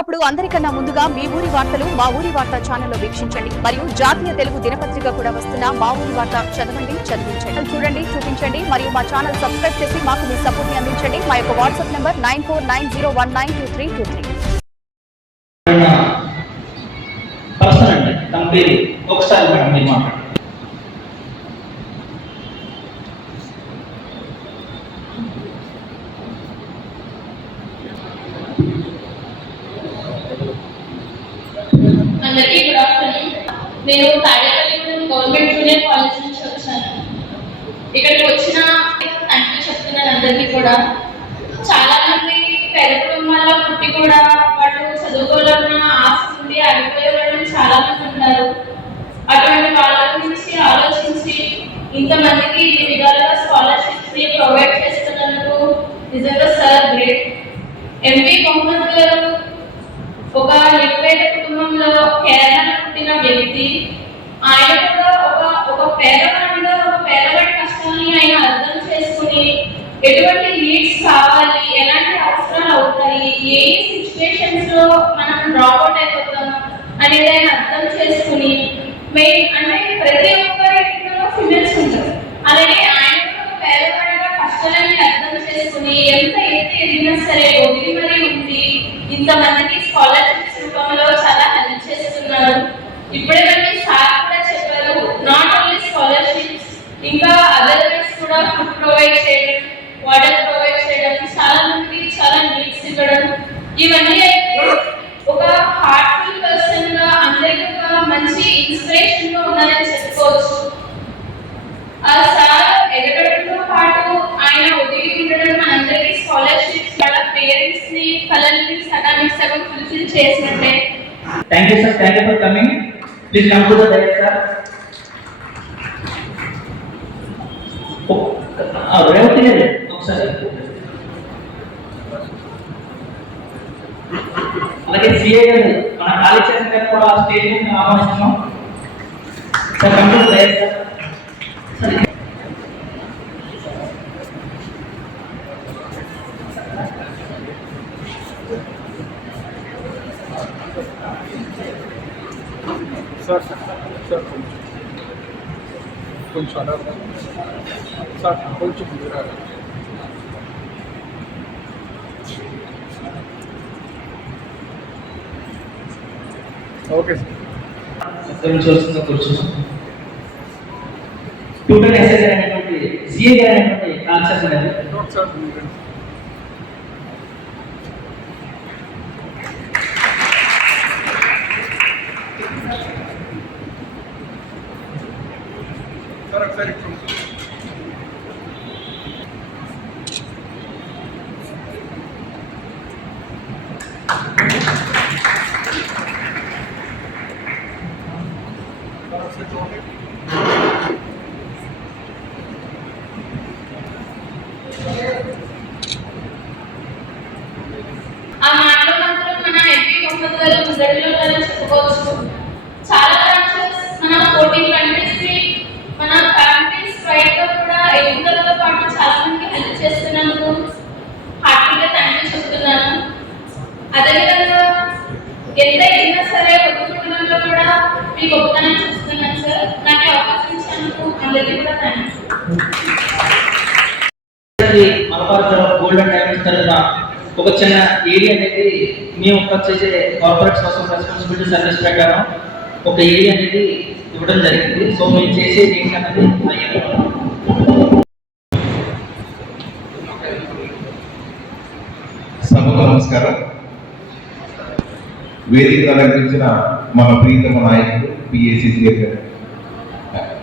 అప్పుడు అందరికన్నా ముందుగా మీ ఊరి వార్తలు మా ఊరి వార్త ఛానల్లో వీక్షించండి మరియు జాతీయ తెలుగు దినపత్రిక కూడా వస్తున్న మా ఊరి వార్త చదవండి, చదివించండి, చూడండి, చూపించండి మరియు మా ఛానల్ సబ్స్క్రైబ్ చేసి మాకు మీ సపోర్ట్ ని అందించండి. మా యొక్క వాట్సాప్ నంబర్ 9490192323. ఒకసారి మేడం మీరు మాట్లాడండి. అందరికీ గుడ్ ఆఫ్టర్నూన్. నేను తాడేపల్లిగూడెం గవర్నమెంట్ జూనియర్ కాలేజ్ నుంచి వచ్చాను. ఇక్కడికి వచ్చిన థ్యాంక్ యూ చెప్తున్నాను అందరికీ కూడా. చాలా మంది పేద కుటుంబాల్లో పుట్టి కూడా వాళ్ళు చదువుకోవాలన్న ఆశ ఉండి ఆగిపోయే వాళ్ళు చాలా మంది ఉంటారు. అటువంటి వాళ్ళ గురించి ఆలోచించి ఇంతమందికి ఈ విధాలుగా స్కాలర్షిప్స్ ని ప్రొవైడ్ చేస్తున్నందుకు నిజంగా సార్ గ్రేట్. ఎంపీ మొహమ్మద్ గారు ఒక నిరుపేద కుటుంబంలో కేరళ పుట్టిన వ్యక్తి. ఆయన కూడా ఒక పేదవాడిగా ఒక పేదవాడి కష్టాన్ని ఆయన అర్థం చేసుకుని ఎటువంటి నీడ్స్ కావాలి, ఎలాంటి అవసరాలు అవుతాయి, ఏ సిచ్యువేషన్స్ లో మనం డ్రాప్అవుట్ అయిపోతాం అనేది ఆయన అర్థం చేసుకుని మెయిన్ అంటే ప్రతి ఒక్కరి ఇంట్లో ఫిమేల్స్ ఉంటారు. అలాగే ఆయన కూడా పేదవాడిగా కష్టాలని అర్థం చేసుకుని ఎంత ఎదిగినా సరే వదిలి మరీ ఉంది ఇంతమందికి స్కాలర్షిప్స్ రూపంలో చాలా హెల్ప్ చేస్తున్నారు. ఇప్పుడే మనకి సార్ కూడా చెప్పారు, నాట్ ఓన్లీ స్కాలర్షిప్స్ ఇంకా అదర్వైజ్ కూడా ఫుడ్ ప్రొవైడ్ చేయడం, వాటర్ ప్రొవైడ్ చేయడం, చాలా మందికి చాలా నీడ్స్ ఇవ్వడం, ఇవన్నీ ఒక హార్ట్ఫుల్ పర్సన్ గా అందరికీ ఒక మంచి ఇన్స్పిరేషన్ గా ఉన్నారని చెప్పుకోవచ్చు. ఆ సార్ ఎదగడంతో పాటు ఆయన ఒదిగి ఉండడం మనందరికీ స్కాలర్షిప్స్ వాళ్ళ పేరెంట్స్ ని కలల్ని సగానికి సగం ఫుల్ఫిల్ చేసినట్టే. Thank you sir, thank you for coming. Please come to the direct sir. Revathi గారు ఒకసారి, అలాగే సిఏ గారు మన కాలేజ్ గారు కూడా స్టేజ్ మీద ఆహ్వానిస్తున్నాం sir. Come to the direct sir. Sir sir కొంచెం అడగ సార్ కొంచెం ఓకే సార్. చూస్తున్నా కూర్చున్నాం. ట్యూటర్ ఎస్ఐ గారు అనేటువంటి సిఏ గారు అనేటువంటి కాన్సెప్ట్ అనేది సార్ ఒకసారి ఆ మాటలు మాత్రం మన ఎంపీ మొహమ్మద్ గారు ముందడిలో ఉన్నారని చెప్పుకోవచ్చు. చాలా బ్రాంచెస్ మన 14 కంట్రీస్ ని మన ఫ్యామిలీస్ రైట్ గా కూడా ఎదుగుదలతో పాటు చాలా మందికి హెల్ప్ చేస్తున్నందుకు హార్ట్ఫుల్గా థ్యాంక్ యూ చెప్తున్నాను. అదేవిధంగా ఎంత ఎదిగినా సరే ఒప్పుకోవడంలో కూడా మీ గొప్పతనం చూస్తున్నాను సార్. నాకు అవకాశం ఇచ్చినందుకు అందరికీ కూడా thank you. Malabar golden diamonds తరఫున ఒక చిన్న ఏరియా అనేది మేము చేసే కార్పొరేట్ సోషల్ రెస్పాన్సిబిలిటీ సర్వీస్ ప్రకారం ఒక ఏరియా అనేది ఇవ్వడం జరిగింది. సో మేము చేసేది ఏంటనేది సభకు నమస్కారం. వేదిక అలంకరించిన మన ప్రీతమ నాయకుడు పిఏసిసి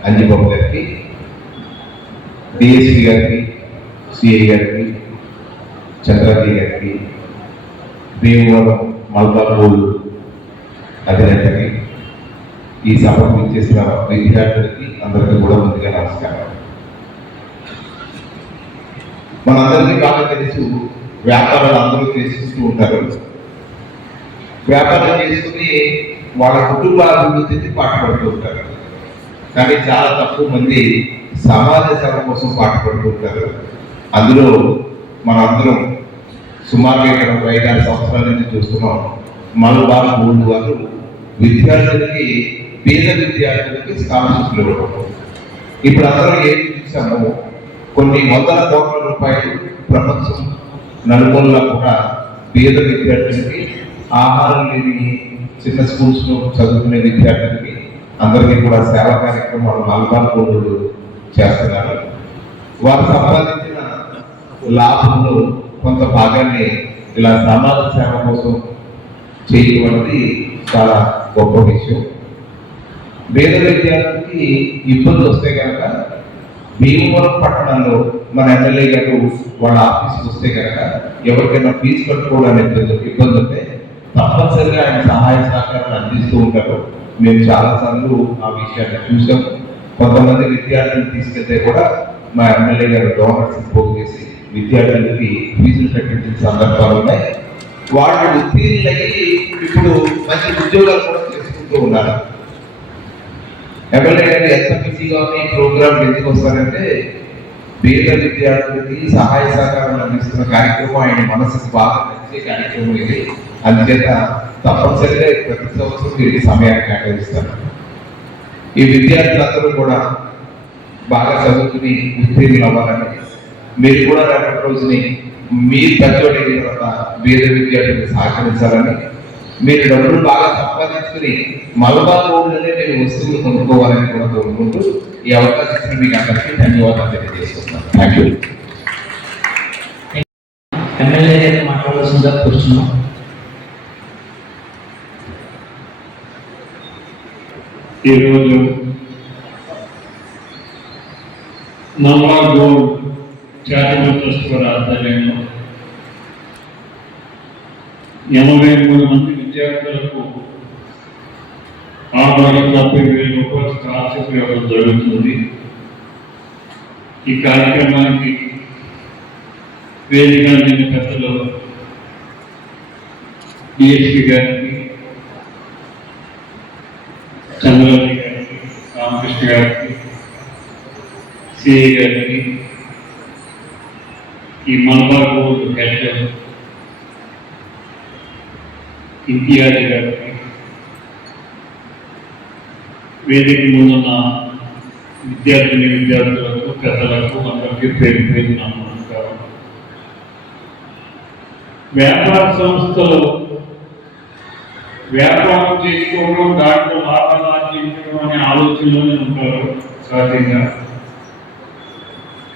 అంజిబాబు గారికి, డిఎస్పీ గారికి, సిఐ గారికి, చంద్రాజీ గారికి, భీమవరం మల్బాపూర్ అధినేతకి, ఈ సభకు ఇచ్చేసిన విద్యార్థులకి అందరికీ కూడా ముందుగా నమస్కారం. మనందరికీ బాగా తెలుసు, వ్యాపారాలు అందరూ చేస్తూ ఉంటారు. వ్యాపారం చేసుకుని వాళ్ళ కుటుంబ అభివృద్ధికి పాటుపడుతూ ఉంటారు. కానీ చాలా తక్కువ మంది సమాజ సేవ కోసం పాటుపడుతూ ఉంటారు. అందులో మనందరం సుమారుగా ఇక్కడ 5-6 సంవత్సరాల నుంచి చూస్తున్నాం. మలబార్ బోర్డు వారు విద్యార్థులకి పేద విద్యార్థులకి స్కాలర్షిప్లు ఇవ్వడం. ఇప్పుడు అందరూ ఏం చూసాము, కొన్ని వందల కోట్ల రూపాయలు ప్రపంచం నలుమూలలా కూడా పేద విద్యార్థులకి, ఆహారం లేని చిన్న స్కూల్స్ లో చదువుకునే విద్యార్థులకి అందరికీ కూడా సేవా కార్యక్రమాలు మలబార్ బోర్డు చేస్తున్నారు. వారు సంపాదించిన లాభంలో కొంత భాగాన్ని ఇలా సమాజ సేవ కోసం చేయడం అనేది చాలా గొప్ప విషయం. పేద విద్యార్థులకి ఇబ్బందులు వస్తే కనుక భీమవరం పట్టణంలో మన ఎమ్మెల్యే గారు వాళ్ళ ఆఫీస్కి వస్తే కనుక ఎవరికైనా ఫీజు కట్టుకోవడానికి ఇబ్బంది ఉంటే తప్పనిసరిగా ఆయన సహాయ సహకారాలు అందిస్తూ ఉంటారు. మేము చాలాసార్లు ఆ విషయాన్ని చూసాం. కొంతమంది విద్యార్థులను తీసుకెళ్తే కూడా మా ఎమ్మెల్యే గారు డోనర్స్ పోగు చేసి విద్యార్థులకి ఫీజులు కట్టించిన సందర్భాలు ఉన్నాయి. వాళ్ళు ఉత్తీర్ణులయ్యి ఇప్పుడు మంచి ఉద్యోగాలు కూడా చేసుకుంటూ ఉన్నారు. ఎమ్మెల్యే గారు ఎంత బిజీగా ఉన్న ఈ ప్రోగ్రామ్ ఎందుకు వస్తారంటే పేద విద్యార్థులకి సహాయ సహకారాలు అందిస్తున్న కార్యక్రమం ఆయన మనసుకు బాగా నచ్చే కార్యక్రమం ఇది. అందుచేత తప్పనిసరిగా ప్రతి సంవత్సరం వీరికి సమయాన్ని కేటాయిస్తారు. ఈ విద్యార్థులందరూ కూడా బాగా చదువుకుని ఉత్తీర్ణులు అవ్వాలని, మీరు కూడా రేపటి రోజుని మీరు పెద్దోడి తర్వాత పేద విద్యార్థులకు సహకరించాలని, మీరు డబ్బులు బాగా సంపాదించుకుని మలబార్ బోర్డులోనే మీరు వస్తువులు కొనుక్కోవాలని కూడా కోరుకుంటూ ఈ అవకాశం ఇచ్చిన మీకు అందరికీ ధన్యవాదాలు తెలియజేస్తున్నాను. Thank you. ఎమ్మెల్యే గారు మాట్లాడాల్సిందిగా కూర్చున్నాం. ఈరోజు మలబార్ బోర్డు చారిటబుల్ ట్రస్ట్ వారి ఆధ్వర్యంలో 83 మంది విద్యార్థులకు 6,70,000 రూపాయల స్కాలర్షిప్ ఇవ్వడం జరుగుతుంది. ఈ కార్యక్రమానికి వేదిక అందిన పెద్దలు డిఎస్పీ గారికి, చంద్రబాబు గారికి, రామకృష్ణ గారికి, సిఐ గారికి, ఈ మలబార్ బోర్డు హెడ్ ఇంతియాజ్ గారికి, వేదిక ముందున్న విద్యార్థులకు, పెద్దలకు అందరికీ పేరు పేరు నమస్కారం. వ్యాపార సంస్థలు వ్యాపారం చేసుకోవడం, దాంట్లో లాభాలు ఆర్జించడం అనే ఆలోచనలోనే ఉంటారు సహజంగా.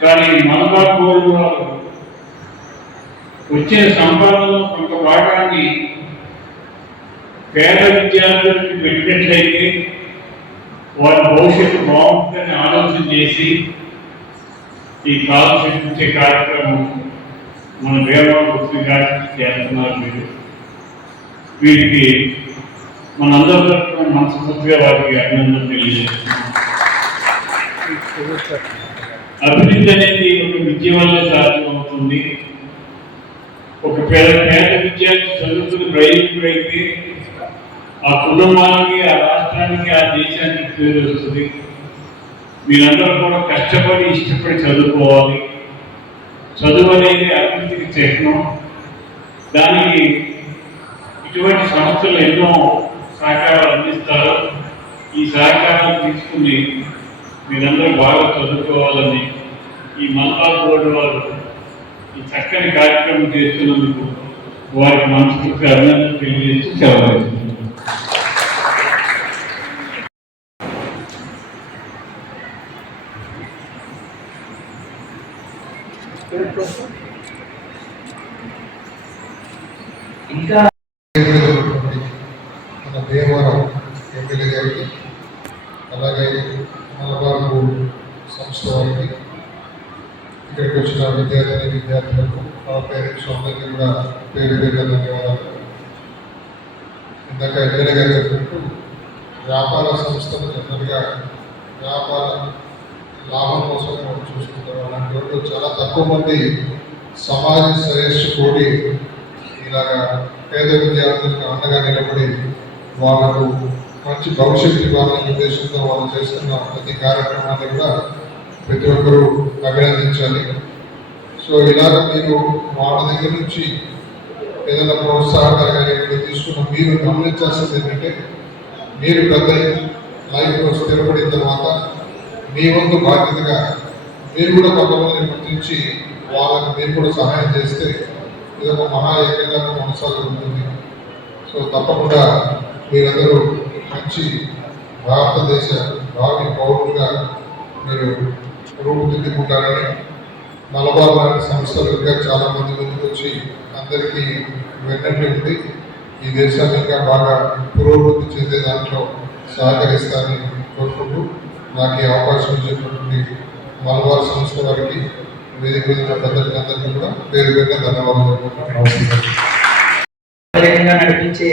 కానీ మలబార్ బోర్డు వారు వచ్చిన సంపాదనలో కొంత భాగాన్ని పేద విద్యార్థులకు పెట్టినట్లయితే వారి భవిష్యత్తు బాగుంటుందని ఆలోచన చేసి ఈ స్కాలర్షిప్ ఇచ్చే కార్యక్రమం మన దేవాలయ గుర్తు చేస్తున్నారు. వీరికి మనందరి తరఫున మనస్ఫూర్తిగా వారికి అభినందనలు తెలియజేస్తున్నాం. అభివృద్ధి అనేది ఒక విద్య వల్లే సాధ్యమవుతుంది. ఒక పేద విద్యార్థి చదువుకుని ప్రయోజకుడైతే ఆ కుటుంబానికి, ఆ రాష్ట్రానికి, ఆ దేశానికి పేరు వస్తుంది. మీరందరూ కూడా కష్టపడి ఇష్టపడి చదువుకోవాలి. చదువు అనేది అభివృద్ధికి చిహ్నం. దానికి ఇటువంటి సంస్థలు ఎన్నో సహకారాలు అందిస్తారు. ఈ సహకారాలు తీసుకుని మీరందరూ బాగా చదువుకోవాలని ఈ మలబార్ బోర్డు వారు ఈ చక్కని కార్యక్రమం చేస్తున్నందుకు వారికి మనస్ఫూర్తిగా అభినందనలు తెలియజేస్తూ సెలవు. ఇంకా మన భీమవరం ఎమ్మెల్యే గారికి, అలాగే మలబార్ బోర్డు సంస్థ వారికి, ఇక్కడికి వచ్చిన విద్యార్థులకు, మా పేరెంట్స్ అందరికీ కూడా పేరు పేరుగా ధన్యవాదాలు. ఇందాక ఎమ్మెల్యే గారు చెప్పినట్టు వ్యాపార సంస్థలు జనరల్గా వ్యాపార లాభం కోసం చూసుకుంటారు. అలాంటి వాళ్ళు చాలా తక్కువ మంది సమాజ శ్రేయస్సు కోరి ఇలాగా పేద విద్యార్థులకు అండగా నిలబడి వాళ్ళకు మంచి భవిష్యత్తు ఇవ్వాలనే ఉద్దేశంతో వాళ్ళు చేస్తున్న ప్రతి కార్యక్రమాన్ని కూడా ప్రతి ఒక్కరూ అభినందించాలి. సో ఇలాగ మీరు వాళ్ళ దగ్గర నుంచి ఏదైనా ప్రోత్సాహకరంగా తీసుకున్న మీరు గమనించాల్సింది ఏంటంటే మీరు పెద్ద లైఫ్లో స్థిరపడిన తర్వాత మీ వంతు బాధ్యతగా మీరు కూడా కొంతమందిని గుర్తించి వాళ్ళకి మీరు కూడా సహాయం చేస్తే ఇది ఒక మహాయజ్ఞంగా కొనసాగుతుంది. సో తప్పకుండా మీరందరూ మంచి భారతదేశ భావి పౌరులుగా మీరు రూపుదిద్దుకుంటారని మలబార్ లాంటి సంస్థలు ఇంకా చాలా మంది ముందుకు వచ్చి అందరికీ వెన్నట్టు ఉంది. ఈ దేశాన్ని ఇంకా బాగా పురోభివృద్ధి చెందే దాంట్లో సహకరిస్తారని కోరుకుంటూ నాకు ఈ అవకాశం ఇచ్చినటువంటి మలబార్ సంస్థ వారికి వేదిక మీద పెద్దలందరికీ కూడా పేరు పేరుగా ధన్యవాదాలు. నడిపించే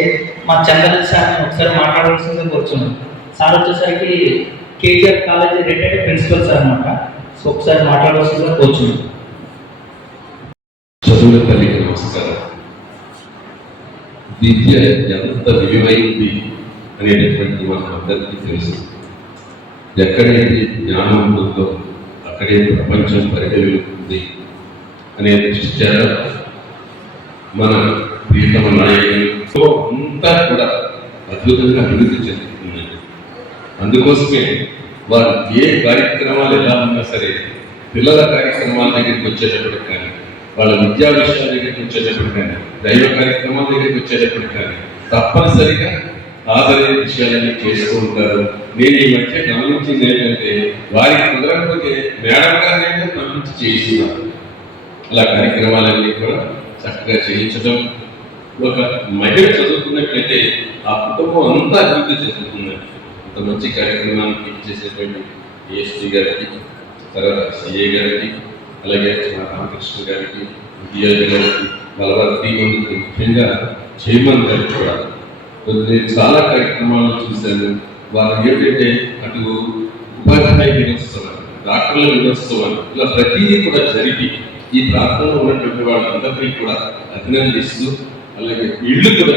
మా చంద్రన్ సార్ని ఒకసారి మాట్లాడవలసిందిగా కోరుచున్నాను. సార్ వచ్చేసరికి KTR college retired principal sir అన్నమాట. సో ఒకసారి మాట్లాడవలసిందిగా కోరుచున్నాను. చదువుల తల్లికి నమస్కారం. విద్య ఎంత విలువైంది అనేటటువంటి మనకందరికీ తెలుసు. ఎక్కడైతే జ్ఞానం ఉంటుందో అక్కడే ప్రపంచం పరిగెలుతుంది అనే దృష్ట్యా మన ప్రియతమ నాయకులతో అంతా కూడా అద్భుతంగా అభివృద్ధి చెందుతుందండి. అందుకోసమే వారు ఏ కార్యక్రమాలు ఎలా ఉన్నా సరే పిల్లల కార్యక్రమాల దగ్గరికి వచ్చేటప్పటికి కానీ, వాళ్ళ విద్యా విషయాల దగ్గరికి వచ్చేటప్పటికి కానీ, దైవ కార్యక్రమాల దగ్గరికి వచ్చేటప్పటికి కానీ తప్పనిసరిగా ఆదరణ విషయాలన్నీ చేస్తూ ఉంటారు. నేను ఈ మధ్య గమనించింది ఏంటంటే వారికి కుదరకపోతే మేడం గారిని పంపించి చేయిస్తున్నారు. అలా కార్యక్రమాలన్నీ కూడా చక్కగా చేయించడం, ఒక మహిళ చదువుతున్నట్లయితే ఆ కుటుంబం అంతా అభివృద్ధి చెందుతుందండి. అంత మంచి కార్యక్రమానికి చేసేటువంటి ఏఎస్టీ గారికి, తర్వాత సిఏ గారికి, అలాగే రామకృష్ణ గారికి, డిఆర్డి గారికి, మలబార్ టీంకి, ముఖ్యంగా చైర్మన్ గారికి కూడా నేను చాలా కార్యక్రమాలు చూశాను. వారు ఏంటంటే అటు ఉపాధ్యాయ దినోత్సవాలు, డాక్టర్ల దినోత్సవాలు, ఇలా ప్రతిదీ కూడా జరిపి ఈ ప్రాంతంలో ఉన్నటువంటి వాళ్ళందరినీ కూడా అభినందిస్తూ, అలాగే ఇళ్ళు కూడా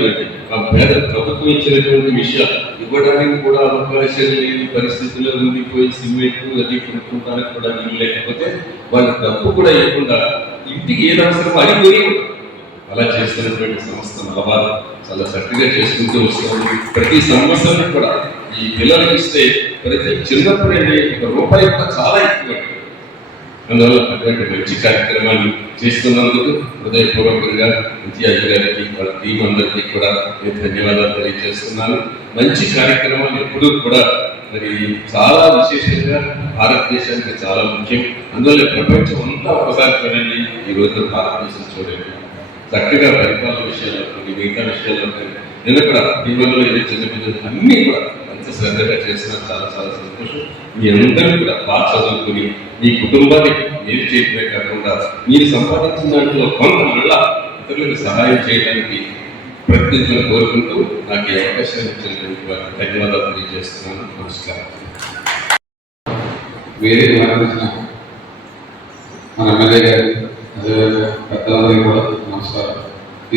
ఆ పేద ప్రభుత్వం ఇచ్చినటువంటి విషయాలు ఇవ్వడానికి కూడా అవకాశం లేని పరిస్థితుల్లో ఉండిపోయి సిమెంట్ అది కొనుక్కోవడానికి కూడా వీలు లేకపోతే వాళ్ళ డబ్బు కూడా ఇవ్వకుండా ఇంటికి ఏది అవసరమో అది కొని అలా చేస్తున్నటువంటి సంస్థ మలబార్ చాలా చక్కగా చేసుకుంటూ వస్తుంది. ప్రతి సంవత్సరం కూడా ఈ పిల్లలకి ఇస్తే ప్రతి చిన్నప్పుడే ₹1 కూడా చాలా ఎక్కువ. అందువల్ల అటువంటి మంచి కార్యక్రమాన్ని చేస్తున్నందుకు హృదయపూర్వకంగా ఇంతియాజ్ గారికి, వాళ్ళ టీం అందరికీ కూడా నేను ధన్యవాదాలు తెలియజేస్తున్నాను. మంచి కార్యక్రమాలు ఎప్పుడూ కూడా మరి చాలా విశేషంగా భారతదేశానికి చాలా ముఖ్యం. అందువల్ల ప్రపంచం అంతా ఒకసారి చూడండి, ఈ రోజు భారతదేశం చూడండి. చక్కగా పరిపాలన విషయాల్లో కానీ, మిగతా విషయాల్లో కానీ నేను కూడా టీవీలో ఏదో చిన్న పిల్లలు అన్నీ కూడా అంత శ్రద్ధగా చేసిన చాలా చాలా సంతోషం. మీ అందరూ కూడా బాగా చదువుకుని మీ కుటుంబాన్ని మీరు చేయడమే కాకుండా మీరు సంపాదించిన దాంట్లో కొంత మళ్ళా ఇతరులకు సహాయం చేయడానికి ప్రయత్నించాలని కోరుకుంటూ నాకు ఈ అవకాశాన్ని ఇచ్చినటువంటి వారికి ధన్యవాదాలు తెలియజేస్తున్నాను. నమస్కారం. వేరే మన ఎమ్మెల్యే గారి అదేవిధంగా పెద్దలందరికీ కూడా నమస్కారం.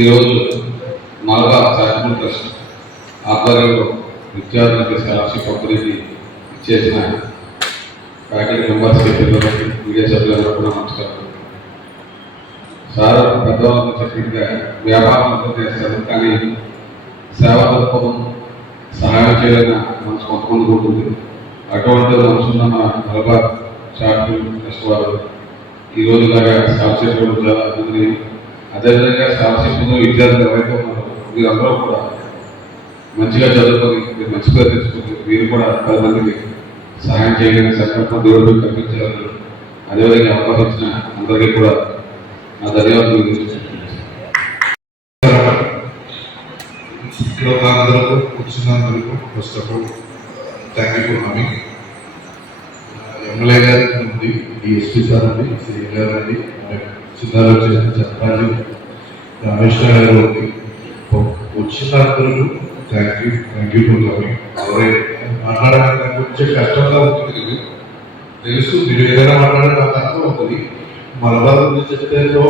ఈరోజు మలబార్ చారిటబుల్ ట్రస్ట్ ఆధ్వర్యంలో విద్యార్థులకి స్కాలర్షిప్ పంపిణీకి ఇచ్చేసిన ఫ్యాకల్టీ మెంబర్స్కి, పిల్లలకి, మీడియా సభ్యులందరూ కూడా నమస్కారం. సార్ పెద్దవాళ్ళతో చెప్పినట్టుగా వ్యాపారం అంతా చేస్తారు, కానీ సేవా దృక్పథం సహాయం చేయాలన్న మనసు కొంతమంది ఉంటుంది. అటువంటి మనసున్న మన మలబార్ చారిటబుల్ ట్రస్ట్ వారు ఈరోజు లాగా స్కాలర్షిప్ కూడా చాలా అభివృద్ధి. అదేవిధంగా స్కాలర్షిప్ విద్యార్థులు ఎవరైతే ఉన్నారో మీరందరూ కూడా మంచిగా చదువుకొని మీరు మంచి పేరు తెచ్చుకొని మీరు కూడా 10 మందికి సహాయం చేయడానికి సంకల్పం దేవుడు కల్పించారు. అదేవిధంగా అవకాశం ఇచ్చిన అందరికీ కూడా నా ధన్యవాదాలు. ఇక్కడ అందరూ కూర్చున్నందుకు first of all thank you for coming. MLA గారి ఉంది, డిఎస్పీ సార్ ఉంది, సిఐ గారు ఉంది, చిన్నారావు చేసిన చెప్పాలి, రమేష్ గారు ఉంది. వచ్చిన అందరూ థ్యాంక్ యూ ఫర్ కమింగ్. మాట్లాడడానికి నాకు కొంచెం కష్టంగా ఉంటుంది, తెలుసు. మీరు ఏదైనా మాట్లాడే నాకు అర్థం అవుతుంది. మలబార్ గురించి చెప్తేతో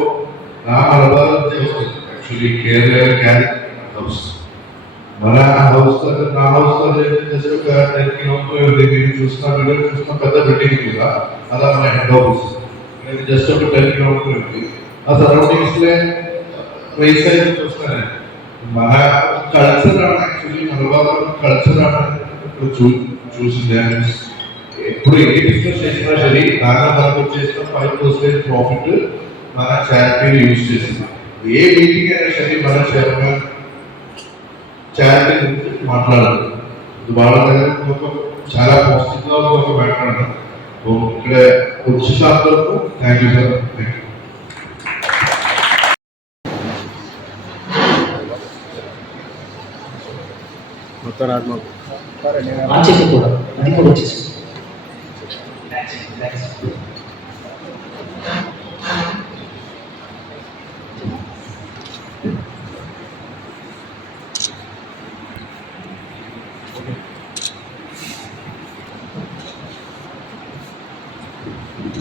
నా మలబార్ వస్తుంది. యాక్చువల్లీ కేర్ హౌస్, మన హౌస్ నా హౌస్ జస్ట్ ఒక 10 కిలోమీటర్ మీరు చూస్తున్న వీడియో చూస్తున్న పెద్ద బిల్డింగ్ మీద అలా మన హెడ్ ఆఫీస్ జస్ట్ ఒక 10 కిలోమీటర్ ఉంది. ఆ సరౌండింగ్స్ లో వయసు చూస్తాను మన కల్చర్ యాక్చువల్లీ మలబార్ కల్చర్ చూసింది ఎప్పుడు ఏ బిజినెస్ చేసినా సరే దానిలో మనకు వచ్చేసిన 5% ప్రాఫిట్ మన చారిటీ యూజ్ చేస్తున్నాం. ఏ మీటింగ్ అయినా సరే మన చైర్మన్ చారిటీ గురించి మాట్లాడాలి. వాళ్ళ దగ్గర చాలా పాజిటివ్ గా ఒక మాట్లాడాలి. ఇక్కడ వచ్చినందుకు థ్యాంక్ యూ సార్. వచ్చేసి కూడా అది కూడా వచ్చేసి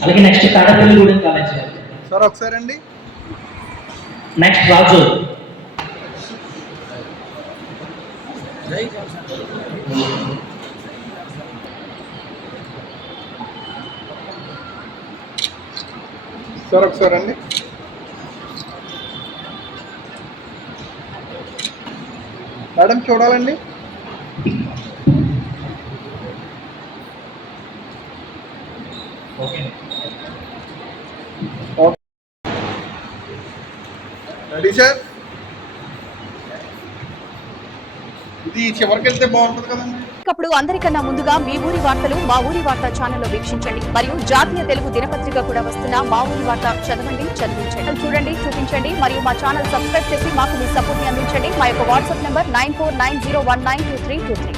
అలాగే నెక్స్ట్ తాడపల్లిగూడెం కాలేజ్ సార్ ఒకసారి అండి. నెక్స్ట్ రాజు సార్ ఒకసారి అండి. మేడం చూడాలండి. Okay ready sir. ఇది చివరికి వెళ్తే బాగుంటుంది కదండి. అప్పుడు అందరికన్నా ముందుగా మీ ఊరి వార్తలు మా ఊరి వార్త ఛానల్లో వీక్షించండి మరియు జాతీయ తెలుగు దినపత్రిక కూడా వస్తున్న మా ఊరి వార్త చదవండి చదివించండి. చూడండి, చూపించండి మరియు మా ఛానల్ సబ్స్క్రైబ్ చేసి మాకు మీ సపోర్ట్ ని అందించండి. మా యొక్క వాట్సాప్ నంబర్ 9490192323.